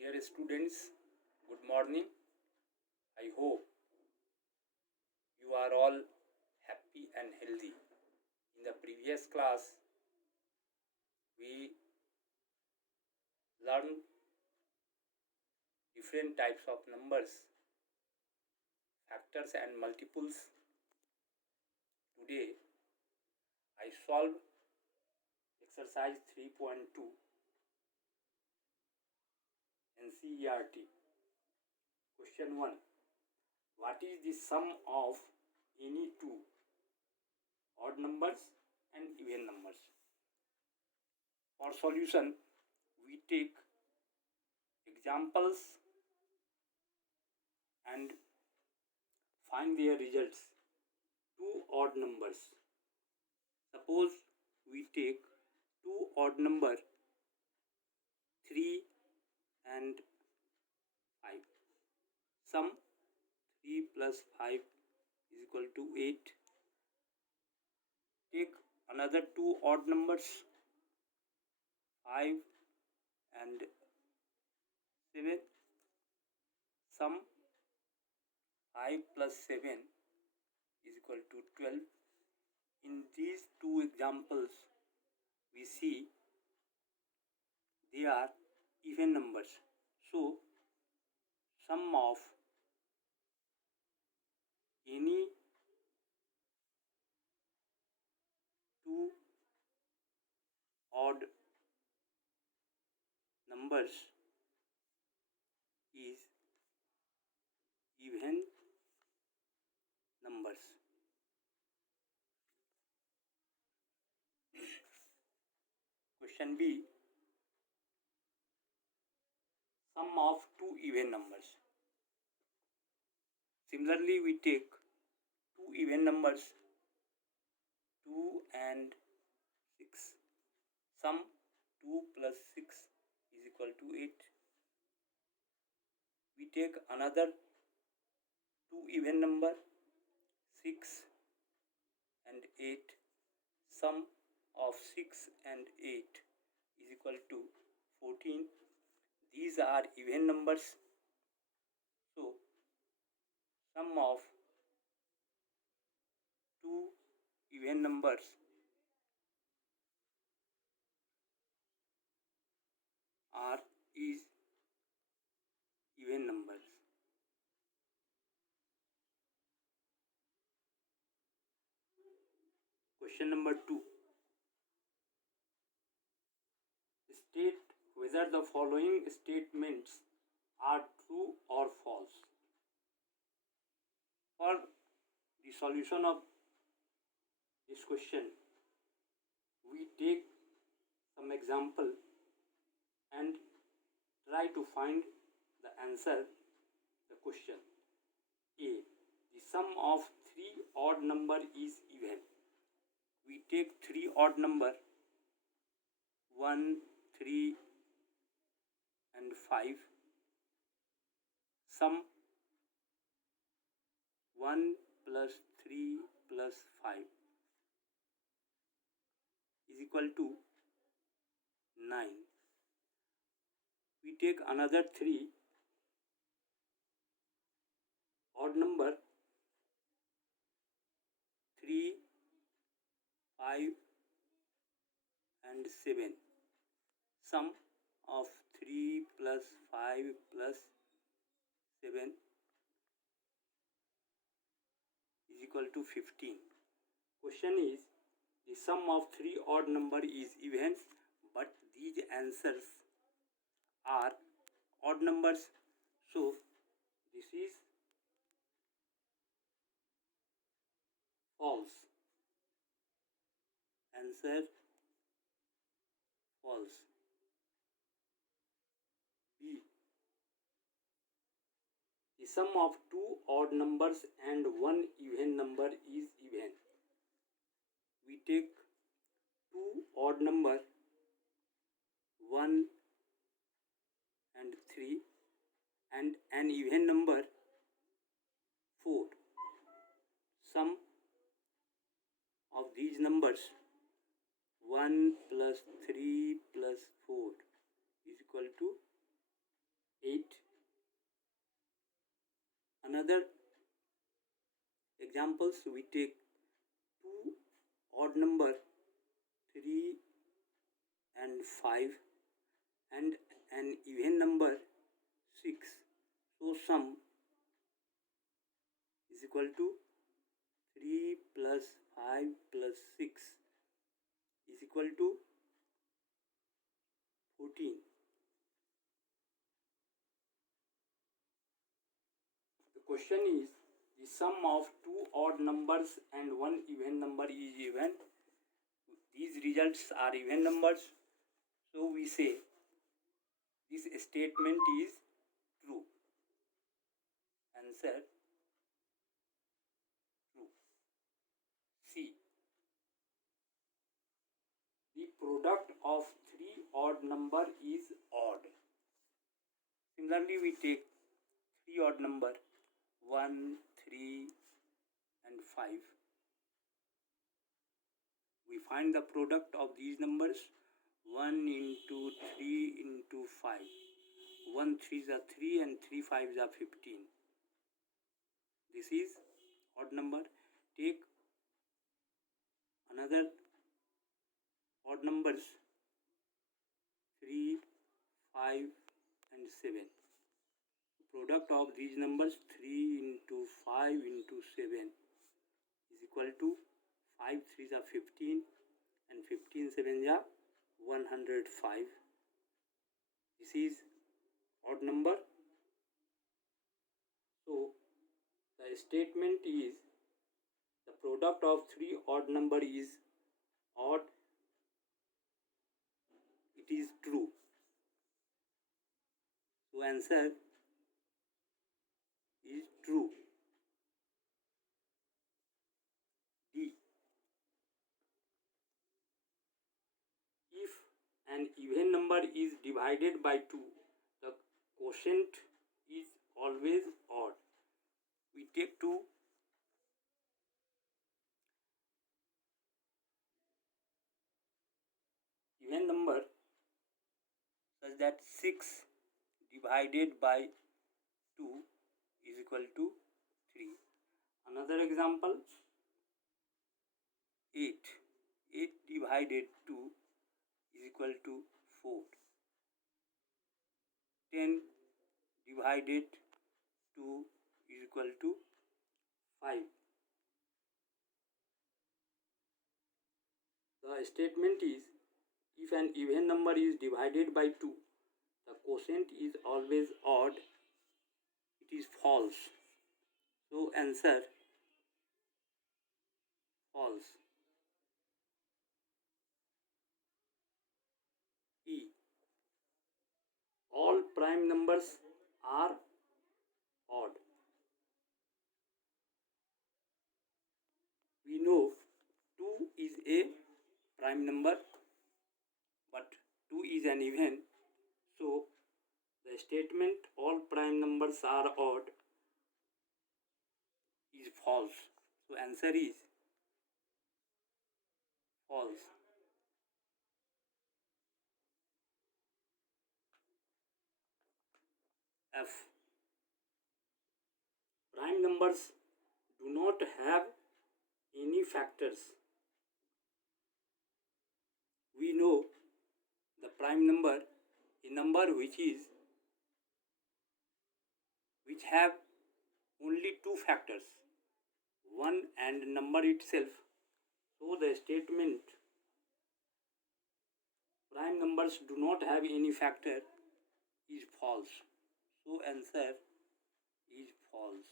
Dear students, good morning. I hope you are all happy and healthy. In the previous class, we learned different types of numbers, factors and multiples. Today, I solve exercise 3.2 NCERT. Question 1. What is the sum of any two odd numbers and even numbers? For solution, we take examples and find their results. Two odd numbers. Suppose we take two odd number 3 and 5. Sum 3 plus 5 is equal to 8. Take another two odd numbers 5 and 7. Sum 5 plus 7 is equal to 12. In these two examples, we see they are even numbers. So, sum of any two odd numbers is even numbers. Question B. Sum of two even numbers. Similarly, we take two even numbers 2 and 6. Sum 2 plus 6 is equal to 8. We take another two even number 6 and 8. Sum of 6 and 8 is equal to 14. These are even numbers. So, sum of two even numbers is even numbers. Question number 2. State whether the following statements are true or false. For the solution of this question, we take some example and try to find the answer the question. A. The sum of three odd number is even. We take three odd number 1, 3 and 5. Sum 1 plus 3 plus 5 is equal to 9. We take another 3 odd number 3, 5 and 7. Sum of 3 plus 5 plus 7 is equal to 15. Question is, the sum of three odd number is even, but these answers are odd numbers. So, this is false. Answer false. B. The sum of two odd numbers and one even number is even. We take two odd number 1 and 3 and an even number 4. Sum of these numbers 1 plus 3 plus 4 is equal to 8. Another examples, we take two odd number 3 and 5 and an even number 6. So sum is equal to 3 plus 5 plus 6 is equal to 14. The question is, the sum of two odd numbers and one even number is even. These results are even numbers. So we say this statement is true. Answer true. C. The product of three odd number is odd. Similarly, we take three odd number 1, 3 and 5. We find the product of these numbers 1 into 3 into 5. 1 3s are 3 and 3 5s are 15. This is odd number. Take another odd numbers 3, 5 and 7. Product of these numbers 3 into 5 into 7 is equal to 5 3s are 15 and 15 7s are 105. This is odd number. So the statement is the product of three odd number is odd. It is true. So answer is true. D. If an even number is divided by 2, the quotient is always odd. We take two even number such that 6 divided by 2 is equal to 3. Another example, 8. 8 divided 2 is equal to 4. 10 divided 2 is equal to 5. The statement is, if an even number is divided by 2, the quotient is always odd. It is false. So answer false. E. All prime numbers are odd. We know 2 is a prime number, but 2 is an even. So the statement all prime numbers are odd is false. So answer is false. F. Prime numbers do not have any factors. We know the prime number, a number which have only two factors, 1 and number itself. So the statement prime numbers do not have any factor is false. So answer is false.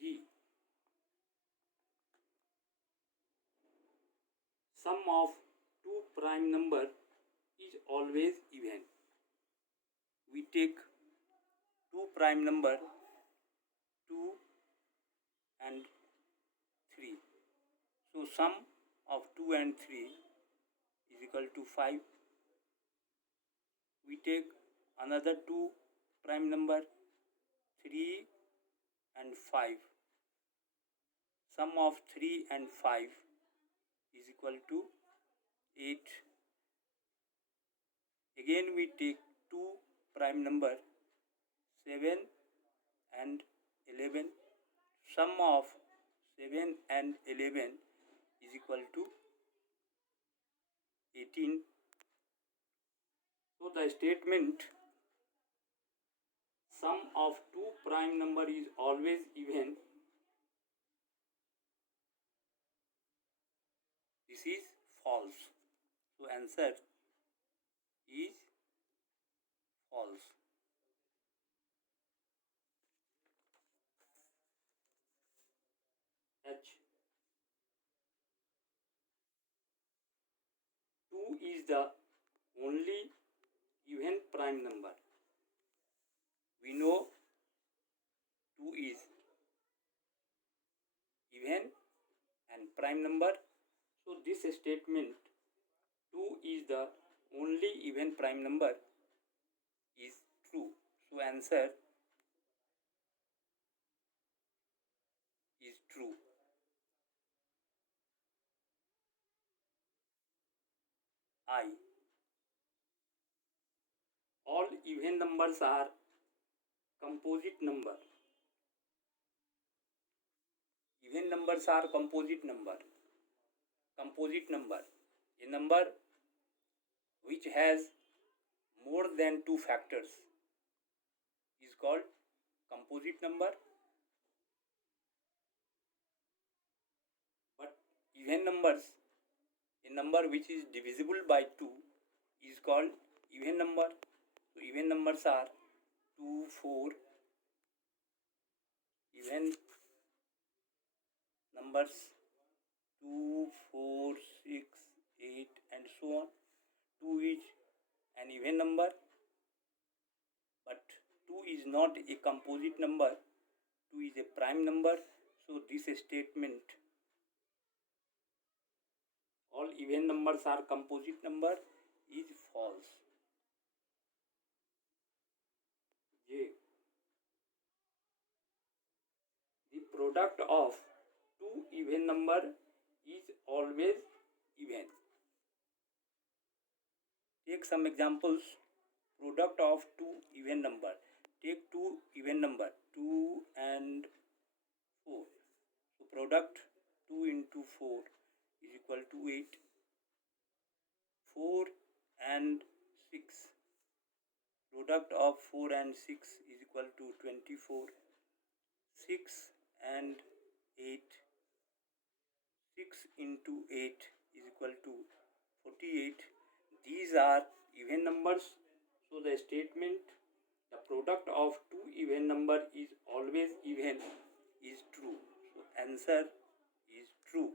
G. Sum of two prime number is always even. We take two prime number 2 and 3. So sum of 2 and 3 is equal to 5. We take another two prime number 3 and 5. Sum of 3 and 5 is equal to 8. Again we take two prime number 7 and 11. Sum of 7 and 11 is equal to 18. So the statement sum of two prime number is always even, this is false. So answer is false. H. 2 is the only even prime number. We know 2 is even and prime number. So this statement 2 is the only even prime number is true. So answer is true. I. All even numbers are composite number. Even numbers are composite number. Composite number. A number which has more than two factors is called composite number. But even numbers, a number which is divisible by 2 is called even number. So even numbers are 2, 4. Even numbers 2, 4, 6, 8 and so on. 2 is an even number, but 2 is not a composite number. 2 is a prime number. So this statement, all even numbers are composite number, is false. J. The product of two even number is always even. Take some examples. Product of two even number. Take two even number 2 and 4. So product 2 into 4 is equal to 8. 4 and 6. Product of 4 and 6 is equal to 24. 6 and 8. 6 into 8 is equal to 48. These are even numbers. So the statement the product of two even number is always even is true. So answer is true.